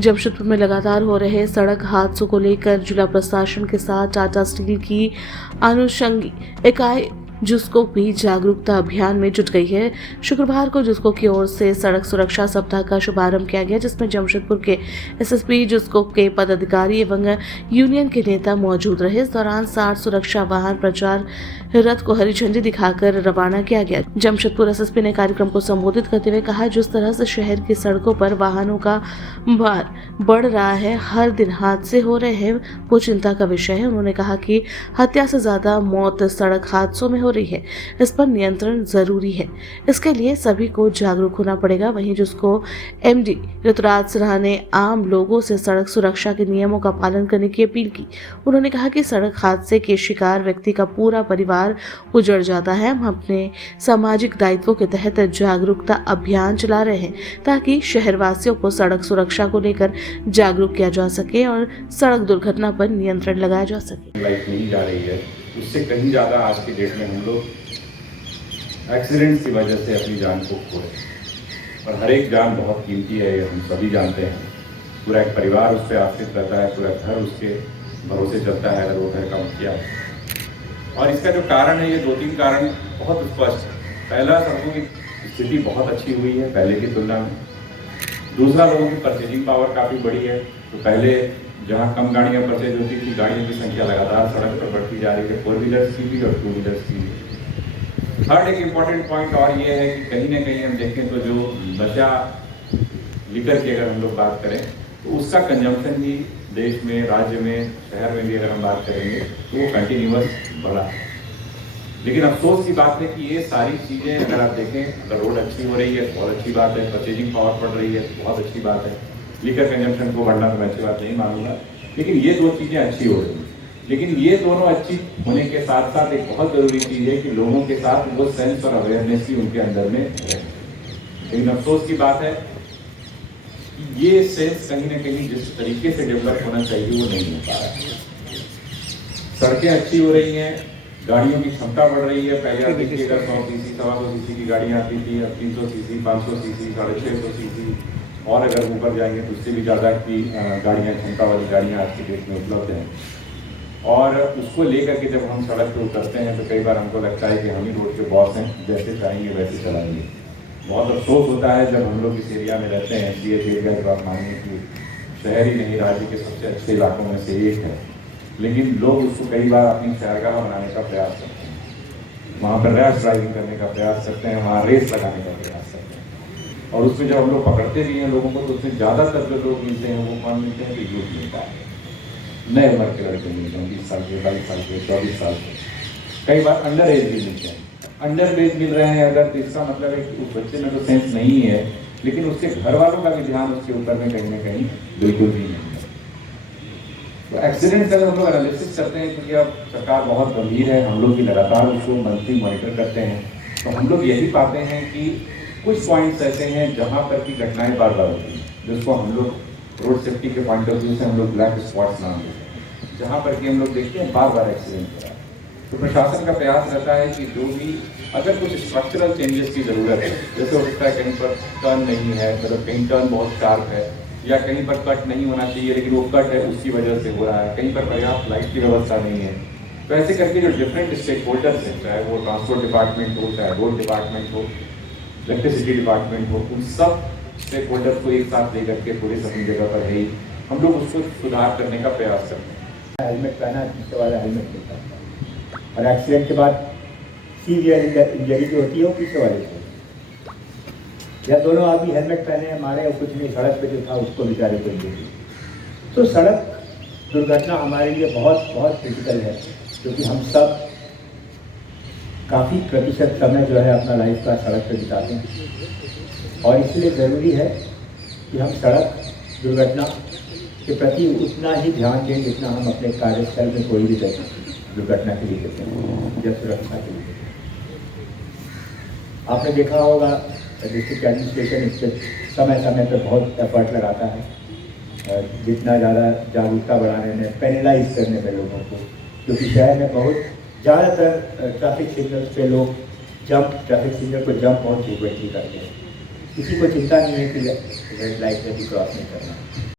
जमशेदपुर में लगातार हो रहे सड़क हादसों को लेकर जिला प्रशासन के साथ टाटा स्टील की अनुषंगी इकाई जुस्को भी जागरूकता अभियान में जुट गई है। शुक्रवार को जुस्को की ओर से सड़क सुरक्षा सप्ताह का शुभारंभ किया गया, जिसमें जमशेदपुर के एसएसपी जुस्को के पदाधिकारी एवं यूनियन के नेता मौजूद रहे। इस दौरान 60 सुरक्षा वाहन प्रचार रथ को हरी झंडी दिखाकर रवाना किया गया। जमशेदपुर एसएसपी ने कार्यक्रम को संबोधित करते हुए कहा, जिस तरह से शहर की सड़कों पर वाहनों का भार बढ़ रहा है, हर दिन हादसे हो रहे हैं, वो चिंता का विषय है। उन्होंने कहा कि हत्या से ज्यादा मौत सड़क हादसों में हो रही है, इस पर नियंत्रण जरूरी है। इसके लिए सभी को जागरूक होना पड़ेगा। वहीं जिसको एमडी ऋतुराज सिन्हा ने आम लोगों से सड़क सुरक्षा के नियमों का पालन करने की अपील की। उन्होंने कहा कि सड़क हादसे के शिकार व्यक्ति का पूरा परिवार उजड़ जाता है। हम अपने सामाजिक दायित्वों के तहत जागरूकता अभियान चला रहे हैं, ताकि शहरवासियों को सड़क सुरक्षा को लेकर जागरूक किया जा सके और सड़क दुर्घटना पर नियंत्रण लगाया जा सके। लाइफ नहीं जा रही है, उससे कहीं ज़्यादा आज की डेट में हम लोग एक्सीडेंट की वजह से अपनी जान को खो रहे हैं। और हर एक जान बहुत कीमती है, ये हम सभी जानते हैं। पूरा एक परिवार उस पर आश्रित रहता है, पूरा घर उसके भरोसे चलता है अगर वो घर का मुखिया है। और इसका जो कारण है, ये 2-3 कारण बहुत स्पष्ट है। पहला, सड़कों की स्थिति बहुत अच्छी हुई है पहले की तुलना में। दूसरा, लोगों की परचेजिंग पावर काफ़ी बड़ी है। तो पहले जहाँ कम गाड़ियाँ परचेज होती थी, गाड़ियों की संख्या लगातार सड़क पर बढ़ती जा रही है, 4 व्हीलर्स की भी और 2 व्हीलर्स की भी। थर्ड, एक इम्पॉर्टेंट पॉइंट और ये है कि कहीं ना कहीं हम देखें तो जो नशा लिकर की अगर हम लोग बात करें तो उसका कंजम्पशन भी देश में, राज्य में, शहर में भी अगर हम बात करेंगे तो वो कंटिन्यूअस बढ़ा है। लेकिन अफसोस की बात है कि ये सारी चीज़ें अगर आप देखें, अगर रोड अच्छी हो रही है बहुत अच्छी बात है, परचेजिंग पावर बढ़ रही है बहुत अच्छी बात है, लीकर कंजम्पशन को बढ़ना तो मैं अच्छी बात नहीं मानूंगा, लेकिन ये 2 चीज़ें अच्छी हो रही हैं। लेकिन ये दोनों अच्छी होने के साथ साथ एक बहुत ज़रूरी चीज़ है कि लोगों के साथ वो सेंस और अवेयरनेस भी उनके अंदर में है। लेकिन अफसोस की बात है कि ये सेंस कहीं ना कहीं जिस तरीके से डेवलप होना चाहिए वो नहीं हो पा रहा है। सड़कें अच्छी हो रही हैं, गाड़ियों की क्षमता बढ़ रही है। पहले आप देखिएगा 100 सीसी, 125 सीसी की गाड़ियाँ आती थी, अब 300 सीसी, 500 सीसी, 650 सीसी और अगर ऊपर जाएंगे तो उससे भी ज़्यादा की गाड़ियाँ, क्षमता वाली गाड़ियाँ आज की डेट में उपलब्ध हैं। और उसको लेकर के जब हम सड़क पर उतरते हैं तो कई बार हमको लगता है कि हम ही रोड के बॉस हैं, जैसे चाहेंगे वैसे चलाएंगे। बहुत अफसोस होता है जब हम लोग इस एरिया में रहते हैं, सी एच एरिया की बात मानिए कि शहर ही नहीं राज्य के सबसे अच्छे इलाकों में से एक है, लेकिन लोग उसको कई बार अपनी शहरगाह बनाने का प्रयास करते हैं, वहाँ पर रैश ड्राइविंग करने का प्रयास करते हैं, वहाँ रेस लगाने का प्रयास करते हैं। और उसमें जब हम लोग पकड़ते भी हैं लोगों को तो उसमें ज़्यादातर जो लोग मिलते हैं वो कौन मिलते हैं? तो यूथ मिलता है, नए उम्र के लड़के मिलते हैं, 20 साल के, 22 साल के, 24 साल के, कई बार अंडर एज भी मिलते हैं। अंडर एज मिल रहे हैं अगर तो इसका मतलब है कि उस बच्चे में तो सेंस नहीं है, लेकिन उसके घर वालों का भी ध्यान उसके ऊपर में कहीं ना कहीं बिल्कुल भी नहीं है। तो एक्सीडेंट का हम लोग एनालिसिस करते हैं क्योंकि अब सरकार बहुत गंभीर है, हम लोग भी लगातार उसको मंथली मॉनिटर करते हैं, तो हम लोग यही पाते हैं कि कुछ पॉइंट्स ऐसे हैं जहाँ पर की घटनाएं बार बार होती हैं, जिसको हम लोग रोड सेफ्टी के पॉइंट ऑफ व्यू से हम लोग ब्लैक स्पॉट्स नाम देते हैं, जहाँ पर कि हम लोग देखते हैं बार बार एक्सीडेंट हो रहा है। तो प्रशासन का प्रयास रहता है कि जो भी अगर कुछ स्ट्रक्चरल चेंजेस की ज़रूरत है, जैसे हो सकता है कहीं पर टर्न नहीं है, मतलब कहीं टर्न बहुत शार्प है, या कहीं पर कट नहीं होना चाहिए लेकिन वो कट है उसकी वजह से हो रहा है, कहीं पर पर्याप्त लाइट की व्यवस्था नहीं है, तो ऐसे करके जो डिफरेंट स्टेक होल्डर्स हैं, चाहे वो ट्रांसपोर्ट डिपार्टमेंट हो, चाहे रोड डिपार्टमेंट हो, इलेक्ट्रिसिटी डिपार्टमेंट हो, उन सब स्टेक होल्डर्स को एक साथ लेकर के पुलिस अपनी जगह पर है ही, हम लोग उसको सुधार करने का प्रयास करते हैं। हेलमेट पहना, पीछे वाला हेलमेट नहीं पहनता, और एक्सीडेंट के बाद सीवियर इंजरी जो होती है वो पीछे वाले को, या दोनों आदमी हेलमेट पहने मारे और कुछ नहीं, सड़क पे जो था उसको बेचारे को इंजरी। तो सड़क दुर्घटना हमारे लिए बहुत बहुत क्रिटिकल है, क्योंकि हम सब काफ़ी प्रतिशत समय जो है अपना लाइफ का सड़क पे बिताते हैं, और इसलिए ज़रूरी है कि हम सड़क दुर्घटना के प्रति उतना ही ध्यान दें जितना हम अपने कार्यस्थल में कोई भी दुर्घटना के लिए देते हैं या सुरक्षा के लिए। आपने देखा होगा डिस्ट्रिक्ट एडमिनिस्ट्रेशन इस पर समय समय पर बहुत एफर्ट लगाता है, जितना ज़्यादा जागरूकता बढ़ाने में, पेनलाइज करने में लोगों को, क्योंकि शहर में बहुत ज़्यादातर ट्रैफिक सिग्नल्स पे लोग ट्रैफिक सिग्नल को जंप बहुत फ्रीक्वेंटली करते हैं। किसी को चिंता नहीं है कि रेड लाइट में भी क्रॉस नहीं करना।